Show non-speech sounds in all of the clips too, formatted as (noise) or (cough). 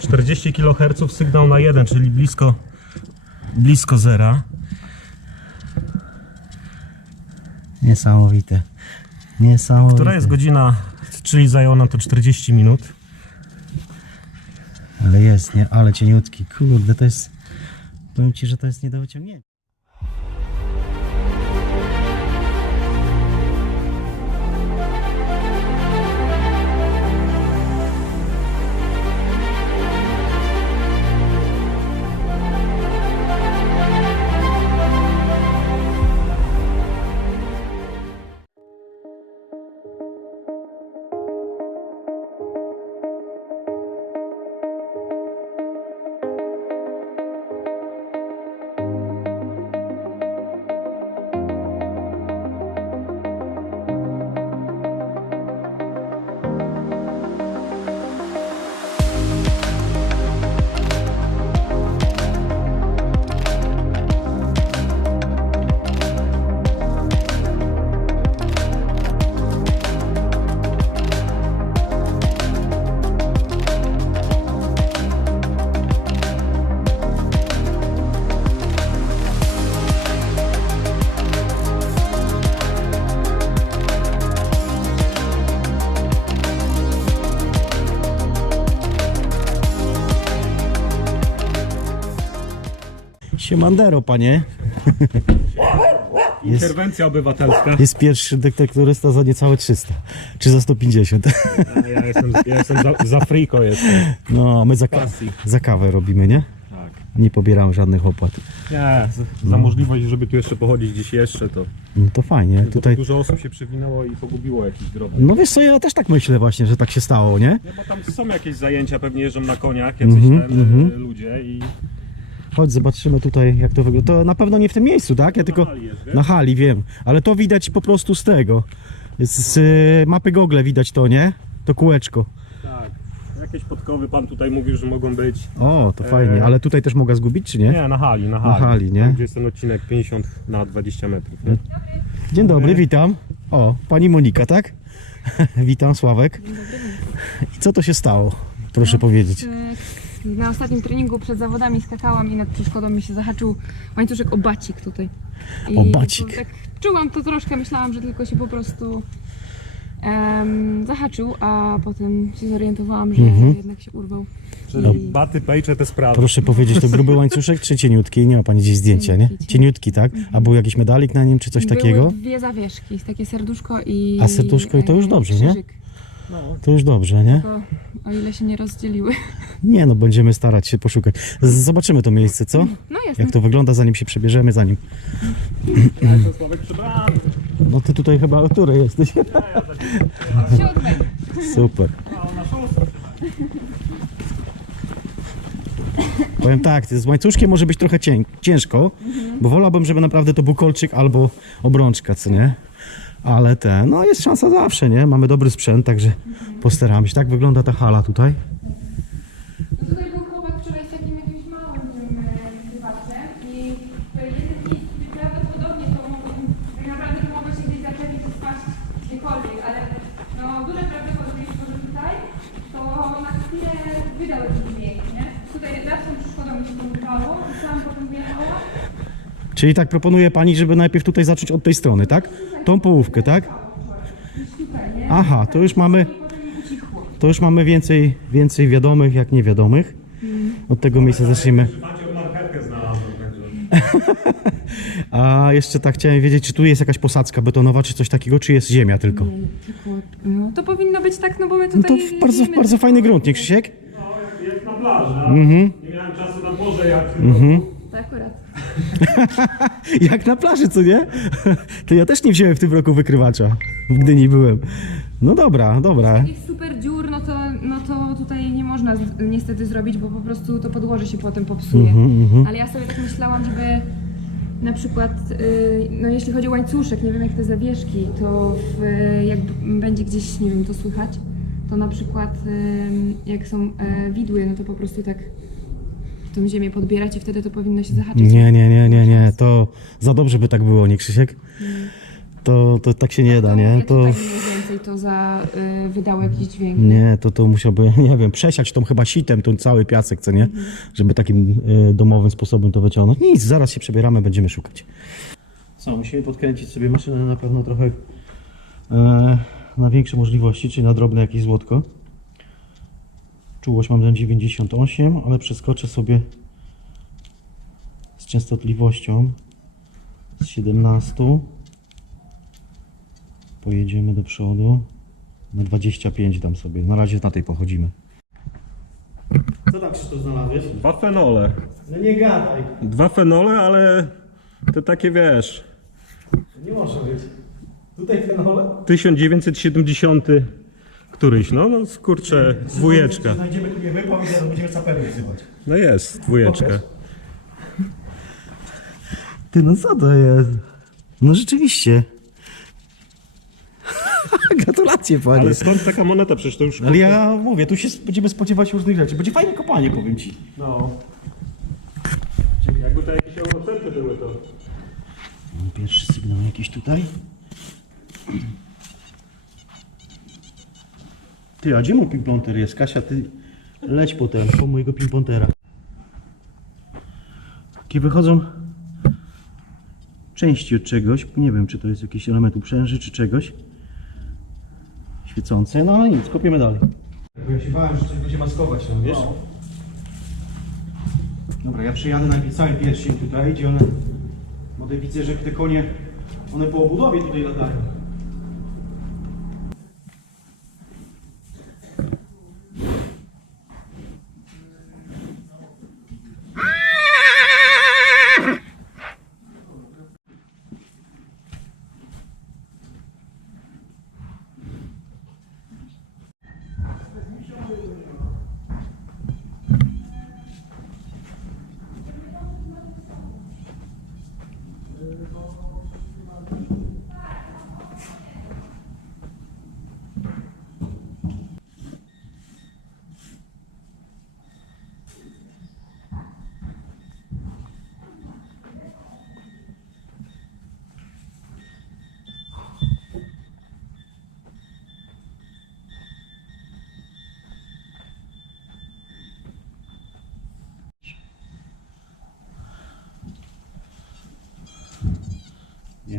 40 kHz sygnał na 1, czyli blisko, blisko zera. Niesamowite. Niesamowite. Która jest godzina, czyli zajęło nam to 40 minut. Ale jest, nie? Ale cieniutki. Kurde, to jest... Powiem Ci, że to jest nie do wyciągnięcia. Siemandero, panie. (laughs) Interwencja obywatelska. jest pierwszy detektorysta za niecałe 300. Czy za 150. Ja jestem, ja jestem za, za friko jestem. No, a my za, ka- za kawę robimy, nie? Tak. Nie pobieramy żadnych opłat. Nie, za, za możliwość, żeby tu jeszcze pochodzić gdzieś jeszcze, to No to fajnie. tutaj Tutaj... dużo osób się przewinęło i pogubiło jakiś drobny. No wiesz co, ja też tak myślę właśnie, że tak się stało, nie? No bo tam są jakieś zajęcia, pewnie jeżdżą na koniach, jacyś Mhm, ten, mhm. y, ludzie i Chodź, zobaczymy tutaj, jak to wygląda. To na pewno nie w tym miejscu, tak? Ja tylko hali jest, na hali wiem, ale to widać po prostu z tego. Z, z y, mapy Google widać to, nie? To kółeczko. tak. Jakieś podkowy pan tutaj mówił, że mogą być. O, to fajnie, Eee. ale tutaj też mogę zgubić, czy nie? Nie, na hali, na hali. hali, nie? Tam, Gdzie jest ten odcinek 50 na 20 metrów. Nie? Dzień dobry, witam. O, pani Monika, tak? (laughs) witam, Sławek. I co to się stało? Proszę powiedzieć. Na ostatnim treningu przed zawodami skakałam i nad przeszkodą mi się zahaczył łańcuszek o bacik tutaj. I O bacik. to Tak czułam to troszkę, myślałam, że tylko się po prostu em, zahaczył, a potem się zorientowałam, że Mhm. jednak się urwał. Czyli baty, pejcze, te sprawy. Proszę powiedzieć, to gruby łańcuszek czy cieniutki? Nie ma pani gdzieś zdjęcia, nie? Cieniutki, Cieniutki, tak? A był jakiś medalik na nim, czy coś Były takiego? dwie zawieszki, takie serduszko i A serduszko i to już dobrze, nie? krzyżyk. No. To już dobrze, nie? To, o ile się nie rozdzieliły. Nie no, będziemy starać się poszukać. Z- Zobaczymy to miejsce, co? No jasne. Jak to wygląda, zanim się przebierzemy, zanim... Sławek przybrany. No ty tutaj chyba o której jesteś? Siódmy. Super. A. Powiem tak, z łańcuszkiem może być trochę cień, ciężko, bo wolałbym, żeby naprawdę to był kolczyk albo obrączka, co nie? Ale te, no jest szansa zawsze, nie? Mamy dobry sprzęt, także postaramy się. Tak wygląda ta hala tutaj. No tutaj był chłopak wczoraj z takim jakimś małym tym e, prywatem i to jeden miejsc, gdzie prawdopodobnie to mogło, tak naprawdę to mogło się gdzieś zaczepić i spaść gdziekolwiek, ale no duże prawdopodobieństwo, że tutaj to na chwilę wydał jakiś dźwięk, nie? Tutaj nad tą przeszkodą mi się to wydało i sam potem wjechała. Czyli tak proponuje pani, żeby najpierw tutaj zacząć od tej strony, tak? Tą połówkę, tak? Aha, to już mamy, to już mamy więcej, więcej wiadomych jak niewiadomych. Od tego miejsca zaczniemy. (laughs) A jeszcze tak chciałem wiedzieć, czy tu jest jakaś posadzka betonowa, czy coś takiego, czy jest ziemia tylko? Tylko, no, to powinno być tak, no bo my No tutaj... to bardzo, jeździmy bardzo fajny grunt, nie Krzysiek? No, jak na plaży, a nie miałem czasu na morze, jak... Mhm. (laughs) Jak na plaży, co nie? To ja też nie wziąłem w tym roku wykrywacza, w Gdyni byłem. No dobra, dobra. Jest super dziur, no to, no to tutaj nie można z, niestety zrobić, bo po prostu to podłoże się potem popsuje. Mhm, Ale ja sobie tak myślałam, żeby na przykład, y, no jeśli chodzi o łańcuszek, nie wiem jak te zawieszki, to w, jak b- będzie gdzieś, nie wiem, to słychać, to na przykład y, jak są e, widły, no to po prostu tak tą ziemię podbierać i wtedy to powinno się zahaczyć. Nie, nie, nie, nie, nie, to za dobrze by tak było, nie Krzysiek? To, to tak się nie da, nie? To tutaj mniej więcej to za, y, wydało jakiś dźwięk. Nie, to to musiałby, (laughs) nie wiem, przesiać tą chyba sitem, ten cały piasek, co nie? Żeby takim y, domowym sposobem to wyciągnąć. Nic, zaraz się przebieramy, będziemy szukać. Co, musimy podkręcić sobie maszynę na pewno trochę e, na większe możliwości, czyli na drobne jakieś złotko. Czułość mam na 98, ale przeskoczę sobie z częstotliwością z 17. Pojedziemy do przodu. Na 25 dam sobie. Na razie na tej pochodzimy. Co tam Krzysztof znalazłeś? Dwa fenole. No nie gadaj. Dwa fenole, ale to takie wiesz. Nie może być. Tutaj fenole? 1970 któryś, no, no kurczę, dwójeczka. Znajdziemy tu nie wypał i zaraz będziemy saperów wzywać. No jest, dwójeczka. Pokaż. Ty, no co to jest? No rzeczywiście. (laughs) Gratulacje panie. Ale skąd taka moneta? Przecież to już... Ale ja mówię, tu się będziemy spodziewać różnych rzeczy. Będzie fajne kopanie, powiem ci. No. Jakby to jakieś eurocenty były, to... Mam pierwszy sygnał jakiś tutaj. Ty, a gdzie mój pimponter jest? Kasia, ty leć potem po mojego pimpontera. Takie wychodzą części od czegoś. Nie wiem, czy to jest jakiś element uprzęży, czy czegoś. Świecące. No ale nic, kopiemy dalej. Bo ja się bałem, że coś będzie maskować tam, wiesz? Dobra, ja przyjadę najpierw całym pierścień tutaj, gdzie one... Bo tutaj widzę, że te konie, one po obudowie tutaj latają.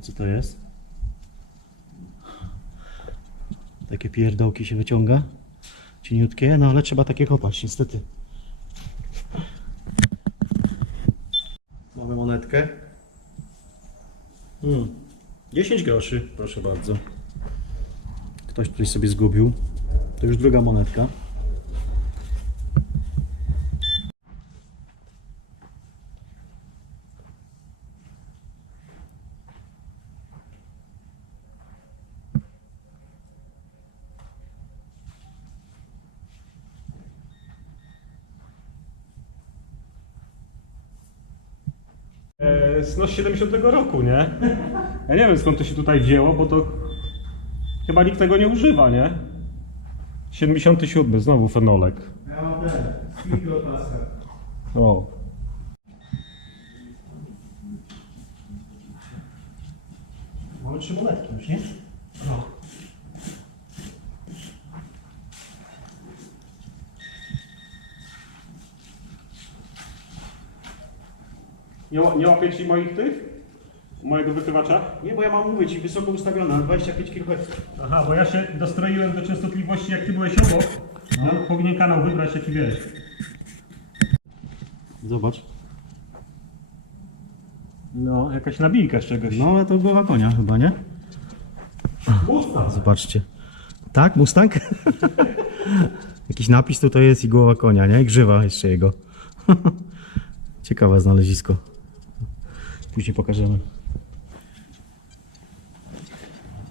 Co to jest. Takie pierdołki się wyciąga. Cieniutkie, no ale trzeba takie kopać, niestety. Mamy monetkę. Hmm. 10 groszy, proszę bardzo. Ktoś tutaj sobie zgubił. To już druga monetka. E, z- no z 70 roku, nie? Ja nie wiem skąd to się tutaj wzięło, bo to chyba nikt tego nie używa, nie? 77, znowu fenolek. Ja mam ten, O. Mamy trzy monetki już, nie? No. Nie, nie łapie ci moich tych? Mojego wykrywacza? Nie, bo ja mam mówić, wysoko ustawiona, 25 kHz. Aha, bo ja się dostroiłem do częstotliwości jak ty byłeś obok. No. Powinien kanał wybrać jaki wiesz. Zobacz. No, jakaś nabijka z czegoś. No ale to głowa konia chyba, nie? Pusta. Zobaczcie. Tak, Mustang? (laughs) Jakiś napis tutaj jest i głowa konia, nie? I grzywa jeszcze jego. (laughs) Ciekawe znalezisko. Później pokażemy.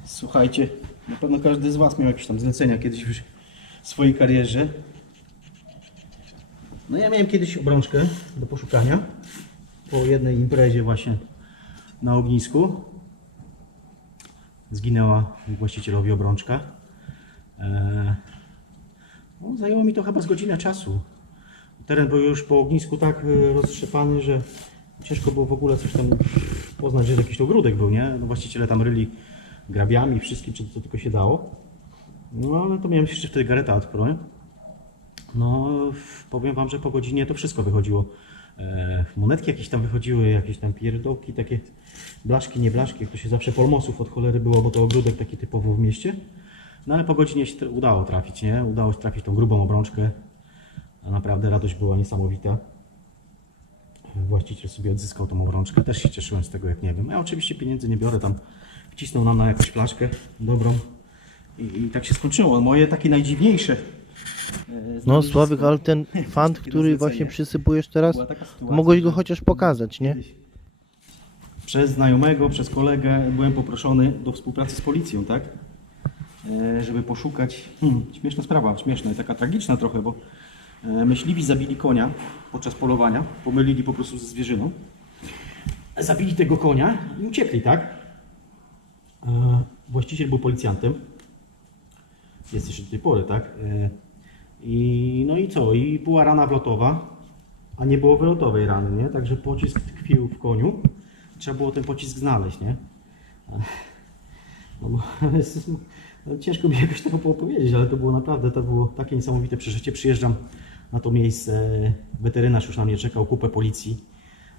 Słuchajcie, na pewno każdy z Was miał jakieś tam zlecenia kiedyś już w swojej karierze. No ja miałem kiedyś obrączkę do poszukania po jednej imprezie właśnie na ognisku. Zginęła właścicielowi obrączka. Eee, no, zajęło mi to chyba z godzinę czasu. Teren był już po ognisku tak e, roztrzepany, że ciężko było w ogóle coś tam poznać, że jakiś to ogródek był, nie? No właściciele tam ryli grabiami, wszystkim, czy to tylko się dało. No ale to miałem jeszcze wtedy Gareta Pro, nie? No powiem wam, że po godzinie to wszystko wychodziło. E, monetki jakieś tam wychodziły, jakieś tam pierdołki, takie blaszki, nie blaszki, jak to się zawsze polmosów od cholery było, bo to ogródek taki typowo w mieście. No ale po godzinie się udało trafić, nie? Udało się trafić tą grubą obrączkę. A naprawdę radość była niesamowita. Właściciel sobie odzyskał tą obrączkę. Też się cieszyłem z tego, jak nie wiem. Ja oczywiście pieniędzy nie biorę, tam wcisnął nam na jakąś flaszkę dobrą. I, I tak się skończyło. Moje takie najdziwniejsze. e, No. Sławek, ale ten (laughs) fant, który właśnie przysypujesz teraz, mogłeś go chociaż pokazać, nie? Przez znajomego, przez kolegę byłem poproszony do współpracy z policją, tak? E, Żeby poszukać. Hmm, śmieszna sprawa, śmieszna i taka tragiczna trochę, bo e, myśliwi zabili konia podczas polowania, pomylili po prostu ze zwierzyną. Zabili tego konia i uciekli, tak? E, Właściciel był policjantem. Jest jeszcze do tej pory, tak? E, I, no i co? I była rana wlotowa, a nie było wylotowej rany, nie? Także pocisk tkwił w koniu. Trzeba było ten pocisk znaleźć, nie? No bo (laughs) no ciężko mi jakoś tego opowiedzieć, ale to było naprawdę, to było takie niesamowite przeżycie. Przyjeżdżam na to miejsce, weterynarz już na mnie czekał, kupę policji.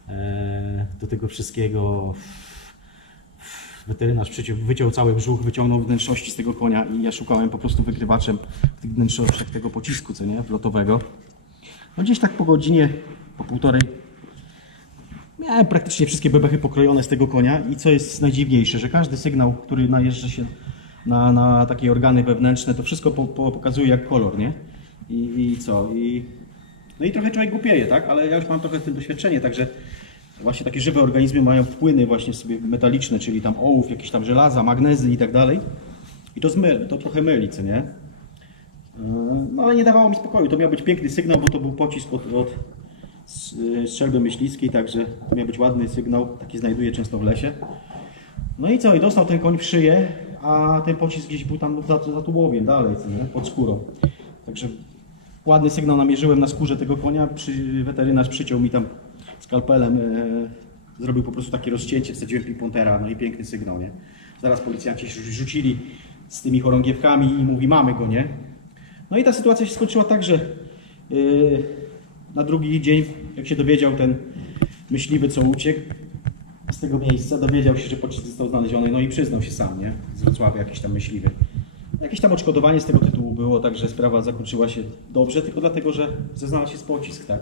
E, do tego wszystkiego weterynarz wyciął cały brzuch, wyciągnął wnętrzności z tego konia i ja szukałem po prostu wykrywaczem w tych wnętrznościach tego pocisku, co nie, wlotowego. No gdzieś tak po godzinie, po półtorej miałem praktycznie wszystkie bebechy pokrojone z tego konia i co jest najdziwniejsze, że każdy sygnał, który najeżdża się na, na takie organy wewnętrzne, to wszystko po, po, pokazuje jak kolor, nie? I, I co? I, no i trochę człowiek głupieje, tak? Ale ja już mam trochę w tym doświadczenie, także właśnie takie żywe organizmy mają płyny właśnie sobie metaliczne, czyli tam ołów, jakieś tam żelaza, magnezy i tak dalej. I to, zmy, to trochę myli, co nie? No ale nie dawało mi spokoju. To miał być piękny sygnał, bo to był pocisk od, od strzelby myśliwskiej, także to miał być ładny sygnał. Taki znajduje często w lesie. No i co? I dostał ten koń w szyję, a ten pocisk gdzieś był tam za, za tułowiem dalej, co nie? pod skórą. Także ładny sygnał namierzyłem na skórze tego konia. Przy, weterynarz przyciął mi tam skalpelem, e, zrobił po prostu takie rozcięcie, wsadziłem pipontera, no i piękny sygnał, nie? Zaraz policjanci się rzucili z tymi chorągiewkami i mówi, mamy go, nie? No i ta sytuacja się skończyła tak, że yy, na drugi dzień, jak się dowiedział ten myśliwy, co uciekł z tego miejsca, dowiedział się, że pocisk został znaleziony, no i przyznał się sam, nie? Z Wrocławia jakiś tam myśliwy. Jakieś tam odszkodowanie z tego tytułu było, także sprawa zakończyła się dobrze, tylko dlatego, że znalazł się z pocisk, tak?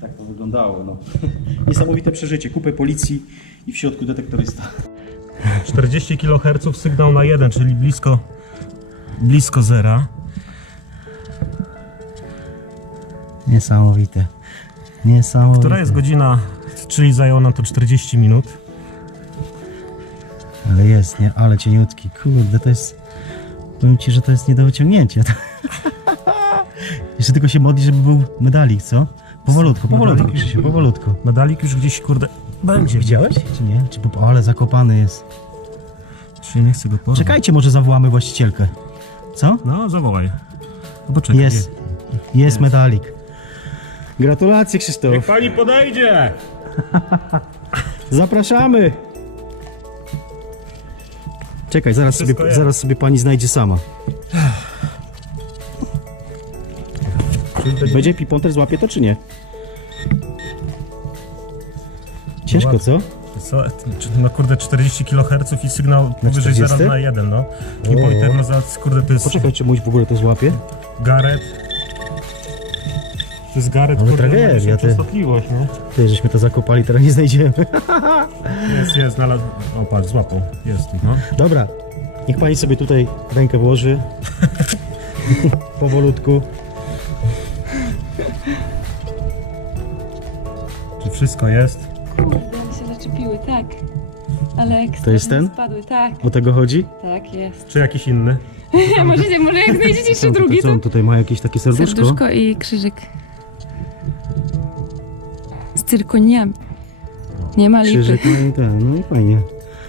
Tak to wyglądało, no. (laughs) Niesamowite przeżycie. Kupę policji i w środku detektorysta. (laughs) 40 kHz sygnał na 1, czyli blisko, blisko zera. Niesamowite. Niesamowite. Która jest godzina, czyli zajęło nam to 40 minut. Ale jest, nie? Ale cieniutki. Kurde, to jest... Powiem Ci, że to jest nie do wyciągnięcia. (laughs) Jeszcze tylko się modli, żeby był medalik, co? Powolutku, powolutku, Medalik? Krzysiu, powolutku. Medalik już gdzieś, kurde, będzie. Widziałeś? Czy nie? Czy po... Ale zakopany jest. Czy nie chcę go porwać? Czekajcie, może zawołamy właścicielkę. Co? No, zawołaj. No poczekaj. Jest. Jest medalik. Gratulacje, Krzysztof. Niech pani podejdzie! Zapraszamy! Czekaj, zaraz sobie, Wszystko jest. zaraz sobie pani znajdzie sama. Będzie piponter złapie to czy nie? Ciężko, co? Co? Czy- No kurde, 40 kHz i sygnał powyżej 0 40? na 1, no. Keypointer, no za, kurde, to jest Poczekaj, czy mój w ogóle to złapie? Gareth. To jest Gareth, Ale najwyższa ty. częstotliwość, nie? Ty, żeśmy to zakopali, teraz nie znajdziemy. (laughs) Jest, jest, znalazł. O, patrz, złapał. Jest, no. Dobra, niech pani sobie tutaj rękę włoży. (laughs) Powolutku. Czy wszystko jest? Kurde, one się zaczepiły, tak. Ale ekstra, To jest że ten? Spadły, tak. O tego chodzi? Tak jest. Czy jakiś inny? (laughs) Możecie, może jak znajdziecie jeszcze drugi, co to on tutaj ma jakieś takie serduszko? serduszko i krzyżyk. Z cyrkoniami. Nie ma lipy. Krzyżyk, no i ten, no i fajnie.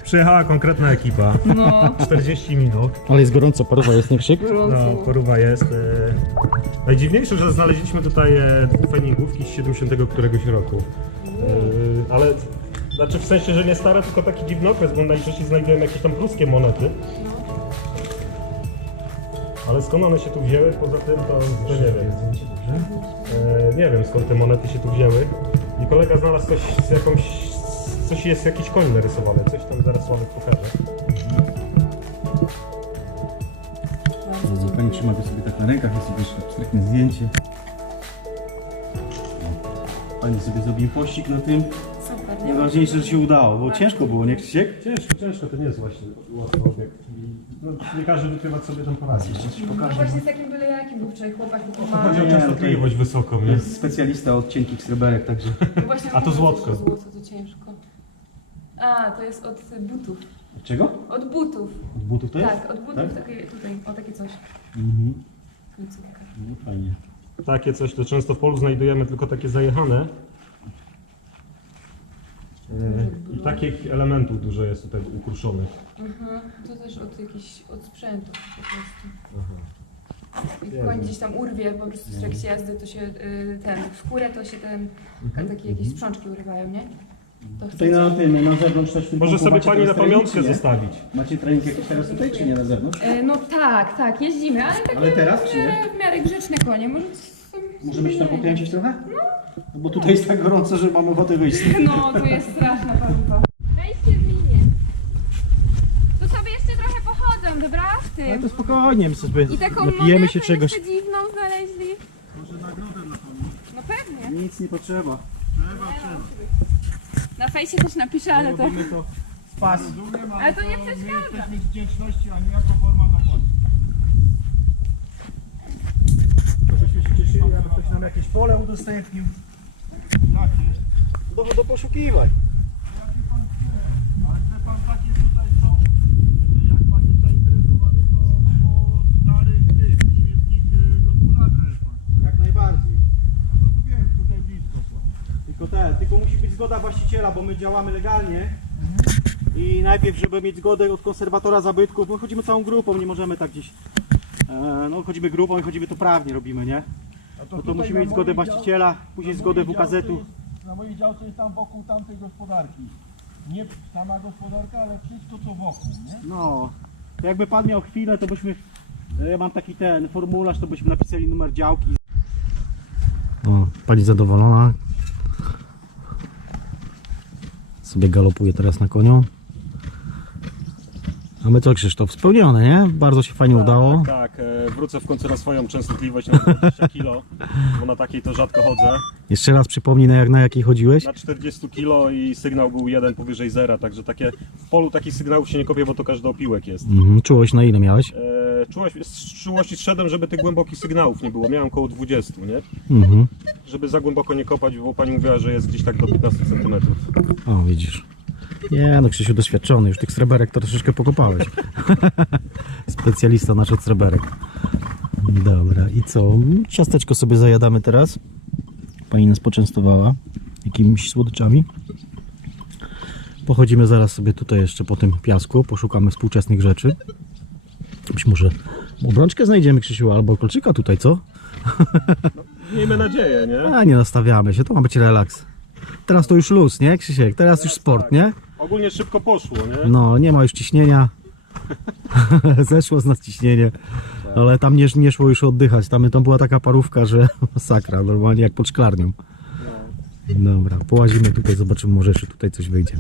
Przyjechała konkretna ekipa. No, (laughs) 40 minut. Ale jest gorąco, parowa jest, nie krzyk? No, gorąco. jest. E... Najdziwniejsze, że znaleźliśmy tutaj e, fajningówki z 70 któregoś roku. E, ale znaczy w sensie, że nie stare, tylko taki dziwny okres, bo najczęściej znajdujemy jakieś tam pruskie monety. Ale skąd one się tu wzięły? Poza tym to, to nie wiem. E, nie wiem skąd te monety się tu wzięły. I kolega znalazł coś z jakąś... Coś jest, jakiś koń narysowany. Coś tam zaraz Sławek pokaże. Pani trzyma go sobie tak na rękach, jest sobie jeszcze abstraktne zdjęcie. Pani sobie zrobi pościg na tym. Super, Najważniejsze, że się udało, bo ciężko było, nie Krzysiek? Ciężko, ciężko, to nie jest właśnie łatwy obiekt. I, no, nie każdy wykrywać sobie tam poradzi. No właśnie z takim byle jakim był wczoraj chłopak. Chodzi o Nie, częstotliwość wysoką, nie? Jest specjalista od cienkich sreberek, także... No właśnie A to mówię, złotko. że Złoto to ciężko. A, to jest od butów. Czego? Od butów. Od butów to jest? Tak, od butów Tak? takie, tutaj, o takie coś. Mhm. Końcówka. No fajnie. Takie coś to często w polu znajdujemy tylko takie zajechane. E, I takich elementów dużo jest tutaj ukruszonych. Mhm. To też od jakichś, od sprzętów po prostu. Aha. Jak koń gdzieś tam urwie po prostu w trakcie jazdy, to się y, ten, w skórę to się ten, Mhm. takie jakieś sprzączki urywają, nie? To Tutaj na tym, na zewnątrz też w tym Może sobie macie pani na teraz trening, pamiątkę czy nie? zostawić. Macie trening jakiś teraz tutaj, czy nie na zewnątrz? Y, No tak, tak, jeździmy, ale takie Ale teraz, czy nie? w miarę, w miarę grzeczne konie, może sobie Możemy się tam pokręcić trochę? No bo tutaj jest tak gorąco, że mamy ochotę wyjść. (laughs) No, to jest straszna paruwa. Wejście w linię. Tu sobie jeszcze trochę pochodzą, dobra? W Ale tym. to spokojnie, my sobie I taką napijemy monetę się czegoś. jeszcze dziwną znaleźli. Może nagrodę dla No pewnie. Nic nie potrzeba. Na fejsie też napiszę, ale to... Robimy to w pas. Ale to nie przeszkadza. wdzięczności, a nie jako forma zapłaty. To byśmy się cieszyli, aby ktoś nam jakieś pole udostępnił. Jakie? Do, do poszukiwań. Jakie pan chce? Ale chce pan takie tutaj są, y, jak pan jest zainteresowany, to po starych tych niemieckich y, gospodarzach jest pan. Jak najbardziej. No to tu wiem, tutaj blisko to. Tylko te, tylko musi być zgoda właściciela, bo my działamy legalnie. I najpierw, żeby mieć zgodę od konserwatora zabytków, bo chodzimy całą grupą, nie możemy tak gdzieś. E, no chodzimy grupą i chodzimy to prawnie robimy, nie? No to tutaj musimy na mieć zgodę właściciela, później zgodę WKZ-u. Na mojej działce jest tam wokół tamtej gospodarki. Nie sama gospodarka, ale wszystko co wokół, nie? No, to jakby pan miał chwilę, to byśmy. Ja mam taki ten formularz, to byśmy napisali numer działki. O, pani zadowolona. Sobie galopuje teraz na koniu. A my co Krzysztof? Spełnione, nie? Bardzo się fajnie udało. Tak, tak. E, wrócę w końcu na swoją częstotliwość na 20 (laughs) kg, bo na takiej to rzadko chodzę. Jeszcze raz przypomnij na, jak, na jakiej chodziłeś. Na 40 kg i sygnał był jeden powyżej zera, także takie w polu takich sygnałów się nie kopie, bo to każdy opiłek jest. Mhm, czułość na ile miałeś? Czułość, z czułości szedłem, żeby tych głębokich sygnałów nie było. Miałem około 20, nie? Mhm. Żeby za głęboko nie kopać, bo pani mówiła, że jest gdzieś tak do 15 cm. O, widzisz. Nie, no Krzysiu doświadczony, już tych sreberek to troszeczkę pokopałeś. (laughs) Specjalista nasz od sreberek. Dobra, i co? Ciasteczko sobie zajadamy teraz. Pani nas poczęstowała jakimiś słodyczami. Pochodzimy zaraz sobie tutaj jeszcze po tym piasku, poszukamy współczesnych rzeczy. Być może obrączkę znajdziemy, Krzysiu, albo kolczyka tutaj, co? (laughs) Miejmy nadzieję, nie? A, nie nastawiamy się, to ma być relaks. Teraz to już luz, nie Krzysiek? Teraz już sport, nie? Ogólnie szybko poszło, nie? No, nie ma już ciśnienia. (laughs) Zeszło z nas ciśnienie. Ale tam nie, nie szło już oddychać. Tam, tam była taka parówka, że (laughs) masakra, normalnie jak pod szklarnią. Dobra, połazimy tutaj, zobaczymy, może jeszcze tutaj coś wyjdzie.